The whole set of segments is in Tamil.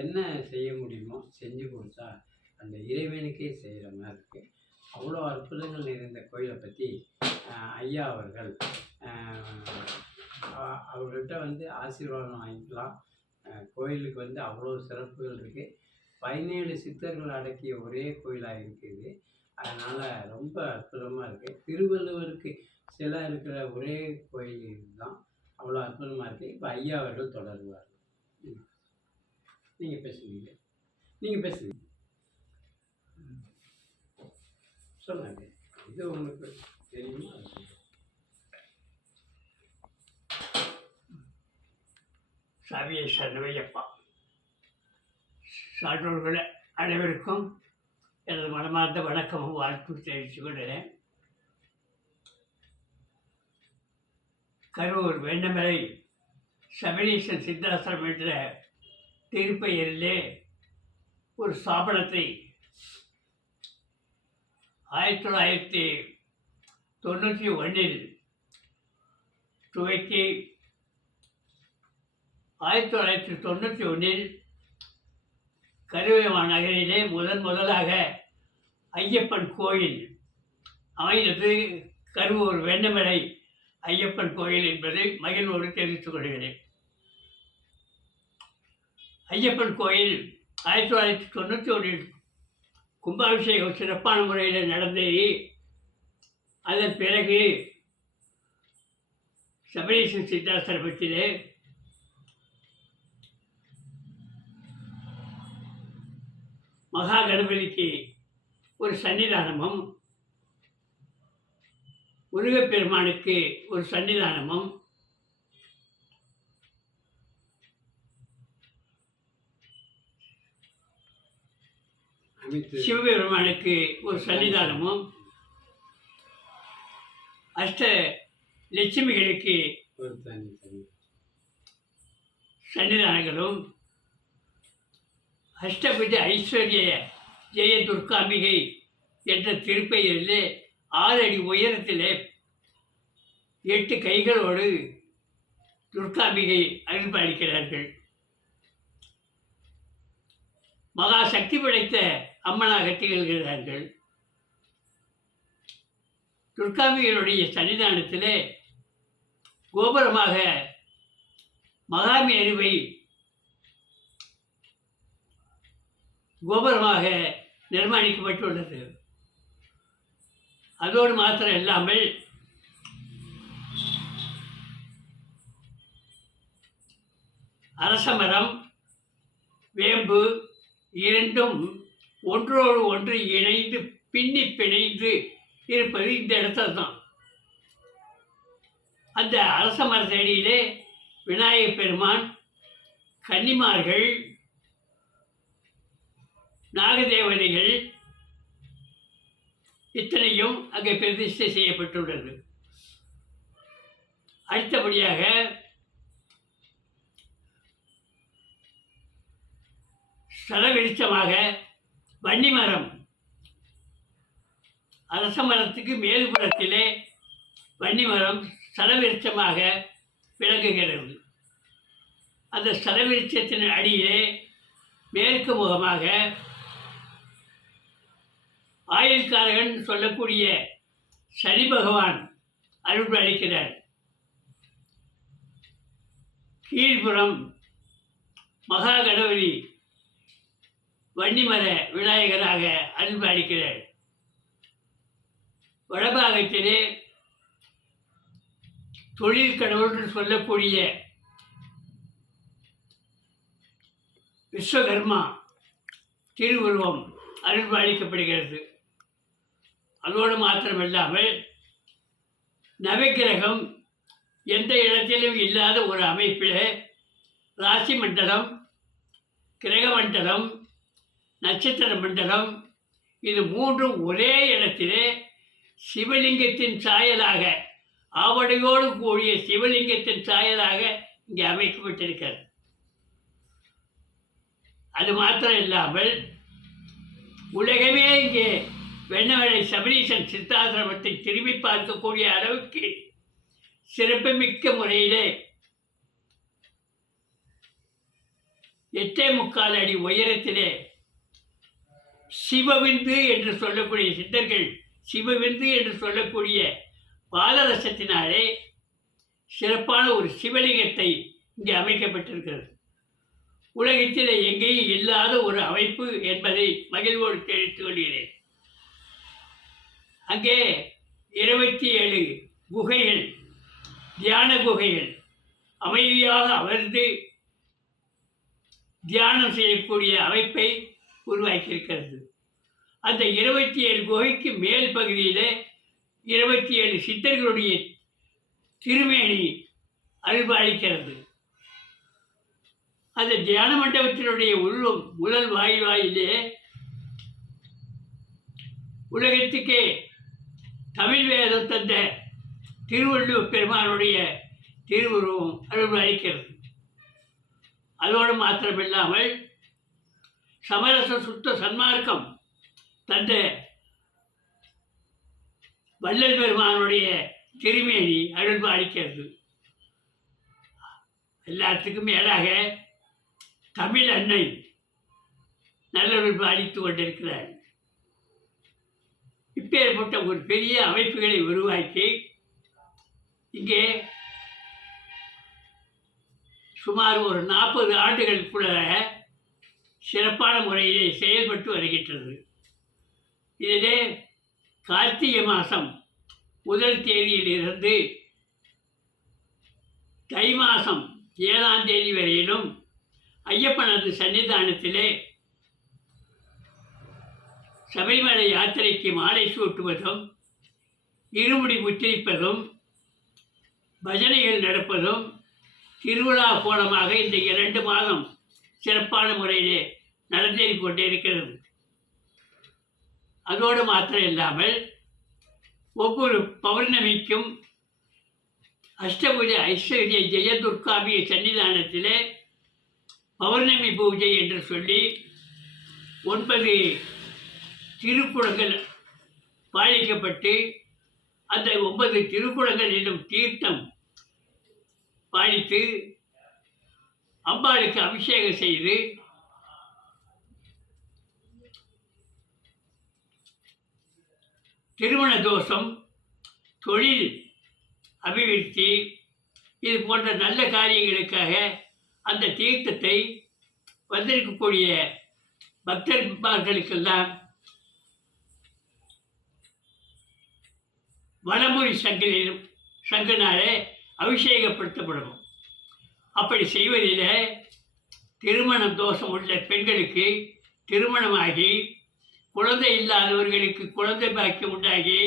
என்ன செய்ய முடியுமோ செஞ்சு கொடுத்தா அந்த இறைவனுக்கே செய்கிற மாதிரி இருக்குது. அவ்வளோ அற்புதங்கள் நிறைந்த கோயிலை பற்றி ஐயா அவர்கள் அவர்கிட்ட ஆசீர்வாதம் வாங்கிக்கலாம். கோயிலுக்கு அவ்வளோ சிறப்புகள் இருக்குது. 17 சித்தர்கள் அடக்கிய ஒரே கோயிலாக இருக்குது. அதனால் ரொம்ப அற்புதமாக இருக்குது. திருவள்ளுவருக்கு சிலை இருக்கிற ஒரே கோயில் இதுதான். அவ்வளோ அற்புதமாக இருக்குது. இப்போ ஐயா அவர்கள் தொடருவார்கள். நீங்கள் பேசுவீங்க. சொன்னாங்க. இது உங்களுக்கு தெரியுமா? சாமியை சர்வையப்பா. சான்றோர்கள் அனைவருக்கும் எனது மனமார்ந்த வணக்கமும் வாழ்த்து தெரிவித்துக் கொள்கிறேன். கரூர் வெண்ணமலை சபரீசன் சித்தாசிரம் என்ற திருப்பெயரிலே ஒரு ஸ்தாபனத்தை 1991 துவக்கி 1991 கரூர் நகரிலே முதலாக ஐயப்பன் கோயில் அமைந்தது. கரூர் வெண்ணமலை ஐயப்பன் கோயில் என்பதை மகிழ்வோடு தெரிவித்துக் கொள்கிறேன். ஐயப்பன் கோயில் 1991 கும்பாபிஷேகம் சிறப்பான முறையில் நடந்தது. அதன் பிறகு சபரீசன் சித்தாசிரமத்திலே மகா கணபதிக்கு ஒரு சன்னிதானமும், முருகப்பெருமானுக்கு ஒரு சன்னிதானமும், சிவபெருமானுக்கு ஒரு சன்னிதானமும், அஷ்ட லட்சுமிகளுக்கு ஒரு சன்னிதானங்களும், அஷ்டபுஜ ஐஸ்வர்ய ஜெய துர்காம்பிகை என்ற திருப்பெயரிலே 6 அடி உயரத்திலே 8 கைகளோடு துர்காம்பிகை அருள்பாலிக்கிறார்கள். மகா சக்தி படைத்த அம்மனாக திகழ்கிறார்கள். துர்காம்பிகளுடைய சன்னிதானத்திலே கோபுரமாக மகாமேருவை கோபுரமாக நிர்மாணிக்கப்பட்டுள்ளது. அதோடு மாத்திரம் இல்லாமல் அரசமரம், வேம்பு இரண்டும் ஒன்றோடு ஒன்று இணைந்து பின்னி பிணைந்து இருப்பது இந்த இடத்துல தான். அந்த அரச மரத்தடியிலே விநாயகப் பெருமான், கன்னிமார்கள், நாகதேவதைகள் இத்தனையும் அங்கே பிரதிஷ்டை செய்யப்பட்டுள்ளது. அடுத்தபடியாக ஸ்தலவிருட்சமாக வன்னிமரம், அரச மரத்துக்கு மேல்புறத்திலே வன்னிமரம் ஸ்தலவிருட்சமாக விளங்குகிறது. அந்த ஸ்தலவிருட்சத்தின் அடியிலே மேற்கு முகமாக ஆயுள்காரகன் சொல்லக்கூடிய சனி பகவான் அருள் அளிக்கிறார். கீழ்புறம் மகா கணபதி வன்னிமர விநாயகராக அருள் அளிக்கிறார். வடபாகத்திலே தொழில் கடவுள் சொல்லக்கூடிய விஸ்வகர்மா திருவுருவம் அருள் அளிக்கப்படுகிறது. அதோடு மாத்திரமில்லாமல் நவக்கிரகம் எந்த இடத்திலும் இல்லாத ஒரு அமைப்பில் ராசி மண்டலம், கிரக மண்டலம், நட்சத்திர மண்டலம் இது மூன்றும் ஒரே இடத்திலே சிவலிங்கத்தின் சாயலாக, ஆவடையோடு கூடிய சிவலிங்கத்தின் சாயலாக இங்கே அமைக்கப்பட்டிருக்கிறது. அது மாத்திரம் இல்லாமல் உலகமே இங்கே வெண்ணமலை சபரீசன் சித்தாசிரமத்தை திரும்பி பார்க்கக்கூடிய அளவுக்கு சிறப்புமிக்க முறையிலே 8.25 அடி உயரத்திலே சிவவிந்து என்று சொல்லக்கூடிய சித்தர்கள் சிவவிந்து என்று சொல்லக்கூடிய பாதரசத்தினாலே சிறப்பான ஒரு சிவலிங்கத்தை இங்கே அமைக்கப்பட்டிருக்கிறது. உலகத்தில் எங்கேயும் இல்லாத ஒரு அமைப்பு என்பதை மகிழ்வோடு தெரிவித்துக் கொள்கிறேன். அங்கே 27 குகைகள், தியான குகைகள், அமைதியாக அமர்ந்து தியானம் செய்யக்கூடிய அமைப்பை உருவாக்கியிருக்கிறது. அந்த 27 குகைக்கு மேல் பகுதியில் 27 சித்தர்களுடைய திருமேனி அருள்பாலிக்கிறது. அந்த தியான மண்டபத்தினுடைய முதல் வாயிலே உலகத்துக்கே தமிழ் வேதம் தந்த திருவள்ளுவர் பெருமானுடைய திருவுருவம் அருள்பாலிக்கிறது. அதோடு மாத்திரமில்லாமல் சமரச சுத்த சன்மார்க்கம் தந்த வள்ளல் பெருமானுடைய திருமேனி அருள்பாலிக்கிறது. எல்லாத்துக்கும் மேலாக தமிழ் அன்னை நல்லருள் பாலித்து கொண்டிருக்கிறார். இப்பேற்பட்ட ஒரு பெரிய அமைப்புகளை உருவாக்கி இங்கே சுமார் ஒரு 40 ஆண்டுகளுக்குள்ள சிறப்பான முறையிலே செயல்பட்டு வருகின்றது. இதிலே கார்த்திகை மாதம் 1 தேதியிலிருந்து தை மாதம் 7ஆம் தேதி வரையிலும் ஐயப்பனது சன்னிதானத்திலே சபரிமலை யாத்திரைக்கு மாலை சூட்டுவதும், இருமுடி முத்திரிப்பதும், பஜனைகள் நடப்பதும் திருவிழா கோலமாக இந்த 2 மாதம் சிறப்பான முறையிலே நடந்தேறி கொண்டே இருக்கிறது. அதோடு மாத்திரம் இல்லாமல் ஒவ்வொரு பௌர்ணமிக்கும் அஷ்டபுஜ ஐஸ்வர்ய ஜெயதுர்காம்பிய சன்னிதானத்திலே பௌர்ணமி பூஜை என்று சொல்லி 9 திருக்குளங்கள் பாலிக்கப்பட்டு அந்த 9 திருக்குளங்கள் என்னும் தீர்த்தம் பாலித்து அம்பாளுக்கு அபிஷேகம் செய்து திருமண தோஷம், தொழில் அபிவிருத்தி, இது போன்ற நல்ல காரியங்களுக்காக அந்த தீர்த்தத்தை வந்திருக்கக்கூடிய பக்தர்களுக்கெல்லாம் வலமுறை சங்கனாலே அபிஷேகப்படுத்தப்படும். அப்படி செய்வதில் திருமண தோஷம் உள்ள பெண்களுக்கு திருமணமாகி, குழந்தை இல்லாதவர்களுக்கு குழந்தை பாக்கியம் உண்டாகி,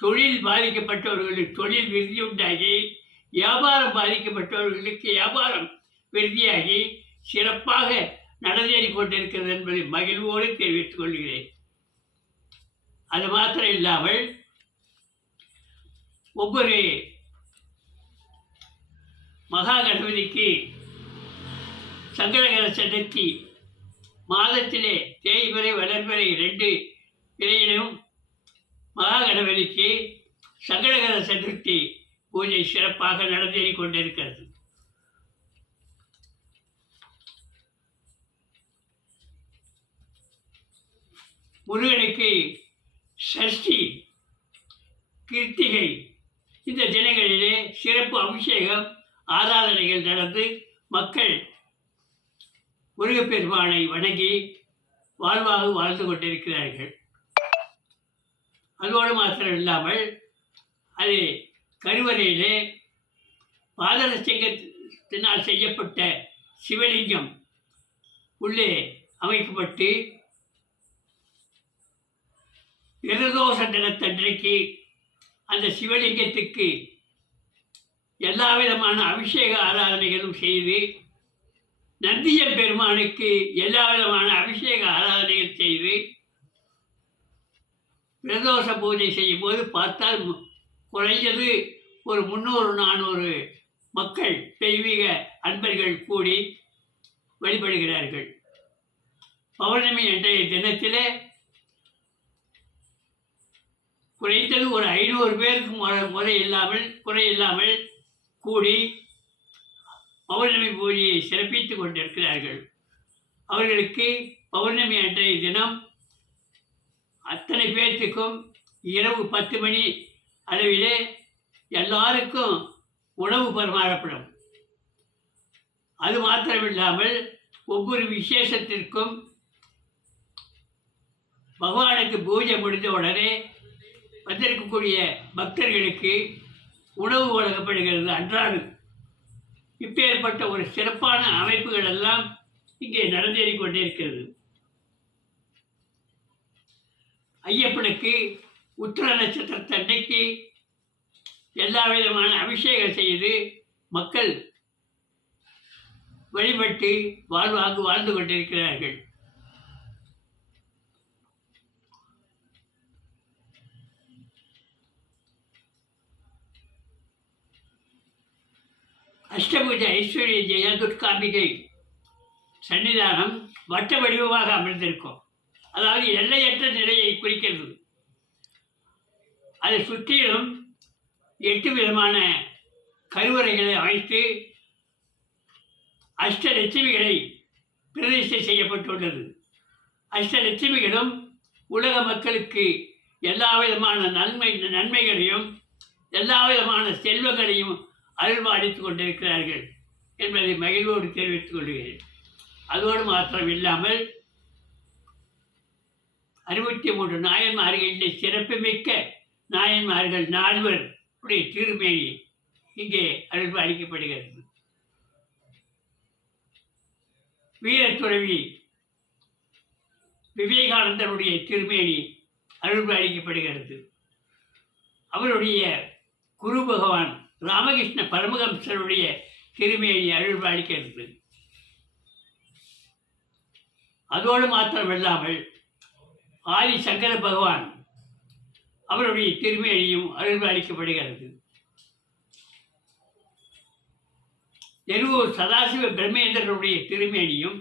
தொழில் பாதிக்கப்பட்டவர்களுக்கு தொழில் விருத்தி உண்டாகி, வியாபாரம் பாதிக்கப்பட்டவர்களுக்கு வியாபாரம் விருத்தியாகி சிறப்பாக நடந்தேறி கொண்டிருக்கிறது என்பதை மகிழ்வோடு தெரிவித்துக் கொள்கிறேன். அது மாத்திரம் இல்லாமல் ஒவ்வொரு மகா கணபதிக்கு சங்கடகர சதுர்த்தி மாதத்திலே தேய்பிறை வளர்பிறை 2 பிறையிலும் மகா கணபதிக்கு சங்கடகர சதுர்த்தி பூஜை சிறப்பாக நடந்தேறி கொண்டிருக்கிறது. முருகனுக்கு சஷ்டி, கிருத்திகை இந்த தினங்களிலே சிறப்பு அபிஷேகம் ஆராதனைகள் நடந்து மக்கள் முருகப்பெருமானை வணங்கி வாழ்வாக வாழ்ந்து கொண்டிருக்கிறார்கள். அதோடு மாத்திரம் இல்லாமல் அது கருவறையிலே பாதரசத்தினால் செய்யப்பட்ட சிவலிங்கம் உள்ளே அமைக்கப்பட்டு பிரதோஷ தினத்தன்றைக்கு அந்த சிவலிங்கத்துக்கு எல்லா விதமான அபிஷேக ஆராதனைகளும் செய்து, நந்தியம் பெருமானுக்கு எல்லா விதமான அபிஷேக ஆராதனைகள் செய்து பிரதோஷ பூஜை செய்யும் போது பார்த்தால் குறைஞ்சது ஒரு 300-400 மக்கள் தெய்வீக அன்பர்கள் கூடி வழிபடுகிறார்கள். பௌர்ணமி அன்றைய தினத்தில் குறைந்தது ஒரு 500 பேருக்கு குறை இல்லாமல் கூடி பௌர்ணமி பூஜையை சிறப்பித்துக் கொண்டிருக்கிறார்கள். அவர்களுக்கு பௌர்ணமி அன்றைய தினம் அத்தனை பேர்த்துக்கும் இரவு 10 மணி அளவிலே எல்லாருக்கும் உணவு பரிமாறப்படும். அது மாத்திரமில்லாமல் ஒவ்வொரு விசேஷத்திற்கும் பகவானுக்கு பூஜை முடிந்த உடனே வந்திருக்கக்கூடிய பக்தர்களுக்கு உணவு வழங்கப்படுகிறது அன்றாடம். இப்பேற்பட்ட ஒரு சிறப்பான அமைப்புகள் எல்லாம் இங்கே நடந்தேறிக் கொண்டிருக்கிறது. ஐயப்பனுக்கு உத்திர நட்சத்திரத்தன்னைக்கு எல்லா விதமான அபிஷேகம் செய்து மக்கள் வழிபட்டு வாழ்ந்து கொண்டிருக்கிறார்கள். அஷ்டபுஜ ஐஸ்வர்ய ஜெய துர்காம்பிகை சன்னிதானம் வட்ட வடிவமாக அமர்ந்திருக்கும். அதாவது எல்லையற்ற நிலையை குறிக்கிறது. அதை சுற்றிலும் 8 விதமான கருவறைகளை அமைத்து அஷ்டலட்சுமிகளை பிரதிஷ்டை செய்யப்பட்டுள்ளது. அஷ்டலட்சுமிகளும் உலக மக்களுக்கு எல்லா விதமான நன்மைகளையும் எல்லா விதமான செல்வங்களையும் அருள்பாலித்துக் கொண்டிருக்கிறார்கள் என்பதை மகிழ்வோடு தெரிவித்துக் கொள்கிறேன். அதோடு மாத்திரம் இல்லாமல் 63 நாயன்மார்களில் சிறப்புமிக்க நாயன்மார்கள் 4 உடைய திருமேனி இங்கே அருள்பாலிக்கப்படுகிறது. வீரத்துறவி விவேகானந்தருடைய திருமேனி அருள்பாலிக்கப்படுகிறது. அவருடைய குரு பகவான் ராமகிருஷ்ண பரமஹம்சருடைய திருமேனி அருள்பாலிக்கிறது. அதோடு மாத்திரமில்லாமல் ஆதி சங்கர பகவான் அவருடைய திருமேனியும் அருள்பாலிக்கப்படுகிறது. நெருவூர் சதாசிவ பிரம்மேந்திரனுடைய திருமேனியும்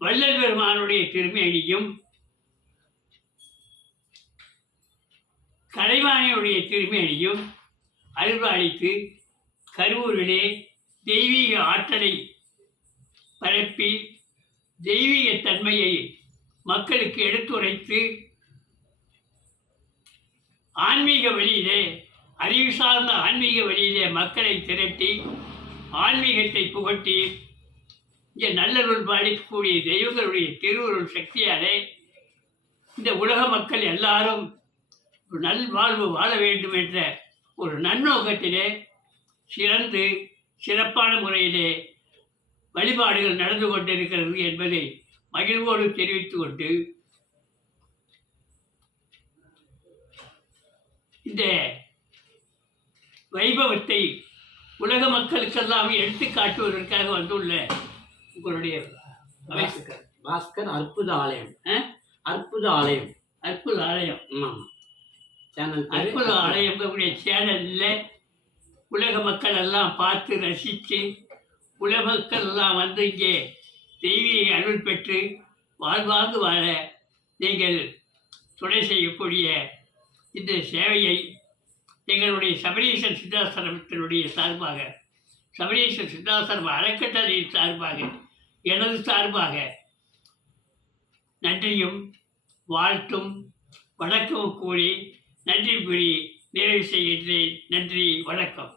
வள்ளல் பெருமானுடைய திருமேனியும் கலைவாணியுடைய திருமேனியும் அருள்பாலித்து கரூரிலே தெய்வீக ஆற்றலை பரப்பி தெய்வீக தன்மையை மக்களுக்கு எடுத்துரைத்து ஆன்மீக வழியிலே அறிவு சார்ந்த ஆன்மீக வழியிலே மக்களை திரட்டி ஆன்மீகத்தை புகட்டி இங்கே நல்லருள் பாலிக்கக்கூடிய தெய்வங்களுடைய திருவருள் சக்தியாலே இந்த உலக மக்கள் எல்லாரும் நல்வாழ்வு வாழ வேண்டும் என்ற ஒரு நன்னோக்கத்திலே சிறப்பான முறையிலே வழிபாடுகள் நடந்து கொண்டிருக்கிறது என்பதை மகிழ்வோடு தெரிவித்துக் கொண்டு இந்த வைபவத்தை உலக மக்களுக்கெல்லாம் எடுத்து காட்டுவதற்காக வந்துள்ள உங்களுடைய பாஸ்கர் அற்புத ஆலயம் அற்புத ஆலயம் சேனல் அற்புத ஆலயம் சேனலில் உலக மக்கள் எல்லாம் பார்த்து ரசித்து உலக மக்கள் எல்லாம் வந்து இங்கே தெய்வீக அருள் பெற்று வாழ்வாங்கு வாழ நீங்கள் துணை செய்யக்கூடிய இந்த சேவையை எங்களுடைய சபரீசன் சித்தாசிரமத்தினுடைய சார்பாக சபரீசன் சித்தாசிரம அறக்கட்டளையின் சார்பாக எனது சார்பாக நன்றியும் வாழ்த்தும் வணக்கமும் கூறி நன்றி கூறி நிறைவு செய்கின்றேன். நன்றி, வணக்கம்.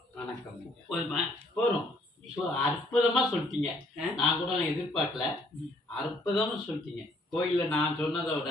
போதுமா? போகிறோம். அற்புதமாக சொல்லிட்டீங்க. நான் கூட எதிர்பார்க்கல. அற்புதமாக சொல்லிட்டீங்க. கோயிலில் நான் சொன்னதை விட